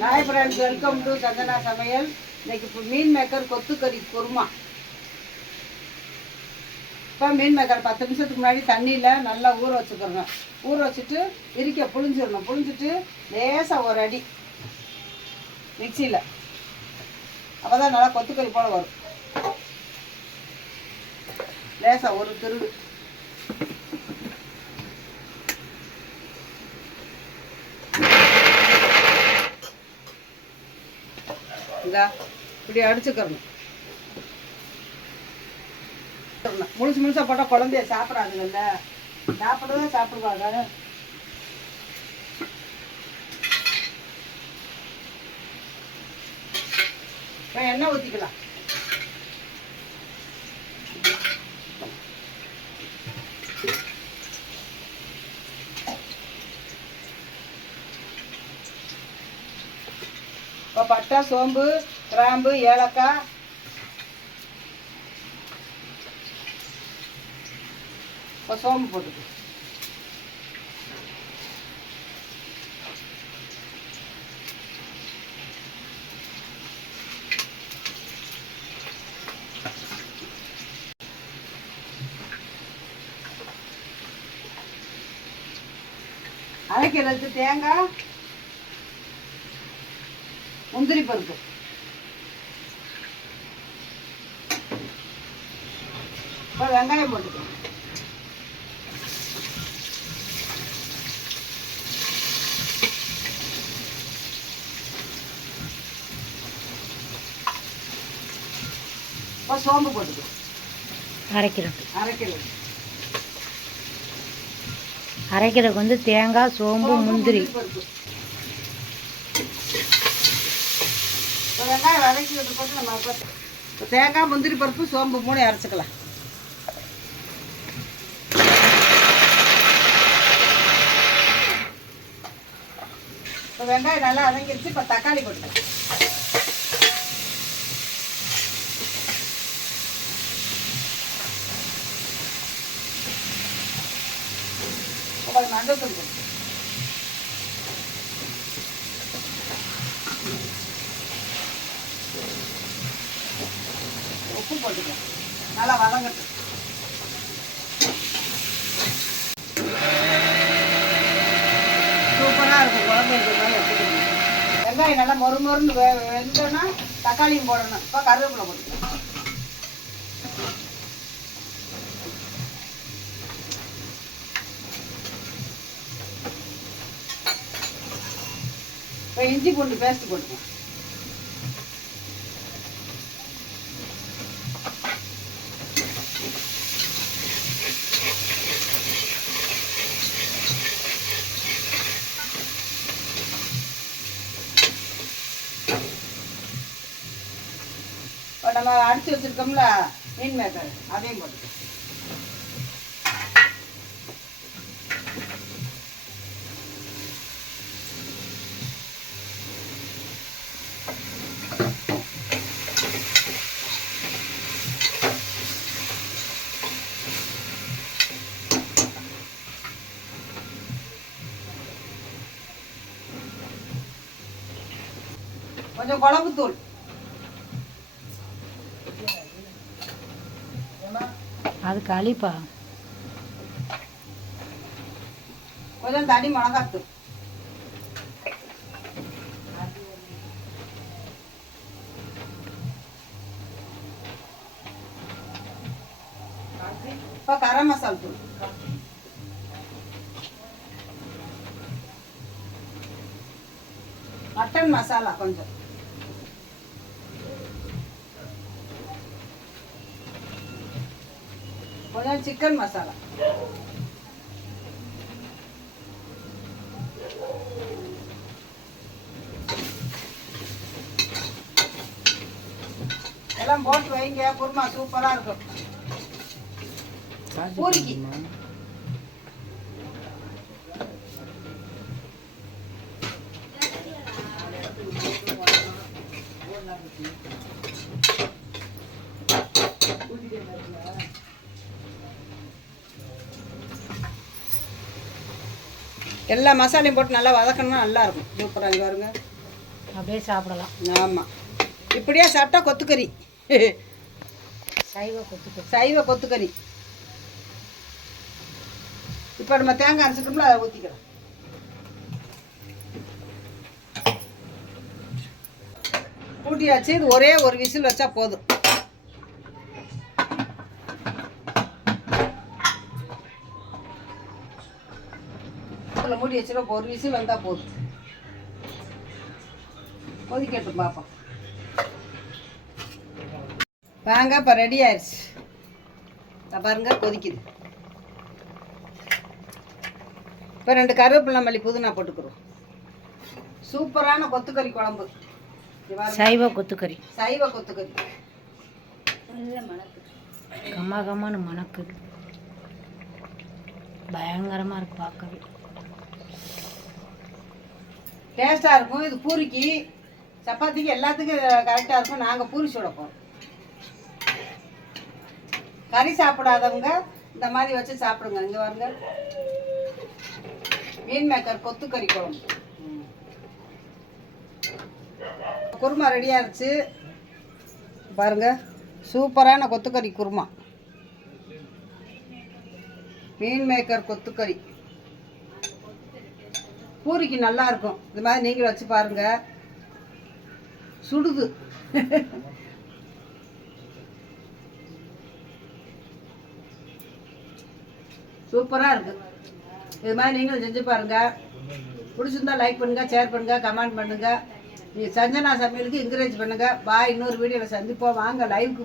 Hi friends welcome to Santhana சமையல் இன்னைக்கு இப்போ மீன் மேக்கர் கொத்துக்கறி குருமா. இப்போ மீன் மேக்கர் பத்து நிமிஷத்துக்கு முன்னாடி தண்ணியில் நல்லா ஊற வச்சுக்கிறோங்க ஊற வச்சுட்டு இறுக்க புழிஞ்சிடணும். புழிஞ்சிட்டு லேசாக ஒரு அடி மிக்சியில். அப்போ தான் நல்லா கொத்துக்கறி போல் வரும். லேசாக ஒரு திருடு. பார்த்தீங்களா இப்படி அடிச்சுக்கிறணும் முழுசு முழுசாக போட்டால் குழந்தைய சாப்பிட்றாதுங்கல்ல சாப்பிடுதான் சாப்பிடுவாங்க இப்போ எண்ணெய் ஊற்றிக்கலாம் இப்போ பட்டை சோம்பு கிராம்பு ஏலக்காய். இப்போ சோம்பு போட்டுக்கு. அரைக்கிறதுக்கு தேங்காய். முந்திரி பருப்பு. இப்போ வெங்காயம் போட்டுக்கலாம். இப்போ சோம்பு போட்டுக்கலாம். அரைக்கிறது அரைக்கிறது அரைக்கிறதுக்கு வந்து தேங்காய் சோம்பு முந்திரி. வெங்காயம் வதக்கி விட்டு போட்டு நம்ம இப்போ தேங்காய் முந்திரி பருப்பு சோம்பு மூணு அரைச்சிக்கலாம். இப்போ வெங்காயம் நல்லா வதங்கிடுச்சு இப்போ தக்காளி போட்டுக்கலாம் இப்போ கொஞ்சம் மஞ்சள் தூள் உப்பு போட்டுக்கலாம். நல்லா வதங்கட்டும். சூப்பராக இருக்கும். குழம்பு இருக்கிறதால எடுத்துக்கணும் வெங்காயம் நல்லா மொறு மொறுன்னு வெ வெந்தோன்னா தக்காளியும் போடணும். இப்போ கருவேப்பிலை போட்டுக்கலாம். இப்போ இஞ்சி பூண்டு பேஸ்ட் போட்டுக்கலாம். நம்ம அடிச்சு வச்சிருக்கோம்ல மீன் மேக்கர் அதையும் போட்டு கொஞ்சம் குழம்பு அது களிப்பா கொஞ்சம் தனி மிளகாத்தூள். இப்போ கரம் மசால் தூள். மட்டன் மசாலா கொஞ்சம். கொஞ்சம் சிக்கன் மசாலா எல்லாம் போட்டு வைங்க குருமா சூப்பரா இருக்கும். பூரிக்கு. எல்லா மசாலையும் போட்டு நல்லா வதக்கணும்னா நல்லா இருக்கும் சூப்பராக வருங்க அப்படியே சாப்பிடலாம். ஆமாம் இப்படியே சாப்பிட்டா கொத்துக்கறி. சைவ கொத்துக்கறி. சைவ கொத்துக்கறி. இப்போ நம்ம தேங்காய் அரைச்சிட்டோம்ல அதை ஊற்றிக்கிறோம் கூட்டியாச்சு இது ஒரே ஒரு விசில் வச்சா போதும். அதில் மூடி வச்சுருவோம் இப்போ ஒரு விசில் வந்தால் போதும். கொதிக்கட்டும் பார்ப்போம் வாங்க இப்போ ரெடி ஆயிடுச்சு. பாருங்க கொதிக்குது. இப்போ ரெண்டு கருவேப்பிலை மல்லி புதினா போட்டுக்கிறோம். சூப்பரான கொத்துக்கறி குழம்பு. சைவ கொத்துக்கறி. சைவ கொத்துக்கறி. கம்மா கம்மான்னு மணக்குது பயங்கரமாக இருக்கு பார்க்கவே. டேஸ்ட்டாக இருக்கும். இது பூரிக்கு சப்பாத்திக்கு எல்லாத்துக்கும் கரெக்டாக இருக்கும். நாங்கள் பூரி சுட போகிறோம் கறி சாப்பிடாதவங்க இந்த மாதிரி வச்சு சாப்பிடுங்க. இங்கே வாருங்க மீன் மேக்கர் கொத்துக்கறி குழம்பு. குருமா ரெடியாக இருந்துச்சு. பாருங்க. சூப்பரான கொத்துக்கறி குருமா. மீன் மேக்கர் கொத்துக்கறி பூரிக்கு நல்லா இருக்கும். இது மாதிரி நீங்களும் வச்சு பாருங்க. சுடுது. சூப்பராக இருக்கு. இது மாதிரி நீங்களும் செஞ்சு பாருங்க. பிடிச்சிருந்தா லைக் பண்ணுங்க ஷேர் பண்ணுங்க கமெண்ட் பண்ணுங்க. நீ சஞ்சனா சமையலுக்கு என்கரேஜ் பண்ணுங்க. பாய் இன்னொரு வீடியோவில் சந்திப்போம். வாங்க லைவுக்கு